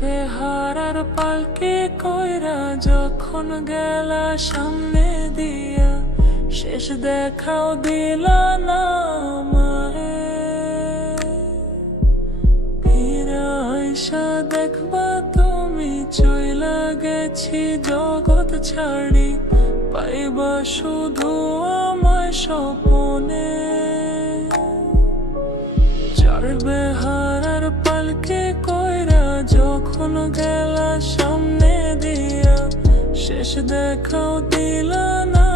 বেহারার পালকে কইরা যখন গেলা সামনে দিয়া, শেষ দেখাও দিলা না আমারে। ফিরা আইসা দেখবা তুমি চইলা গেছি জগৎ ছাড়ি, পাইবা শুধু আমায় স্বপনে। বেহারার পালকে কইরা যখন গেলা সামনে দিয়া, শেষ দেখাও দিলা না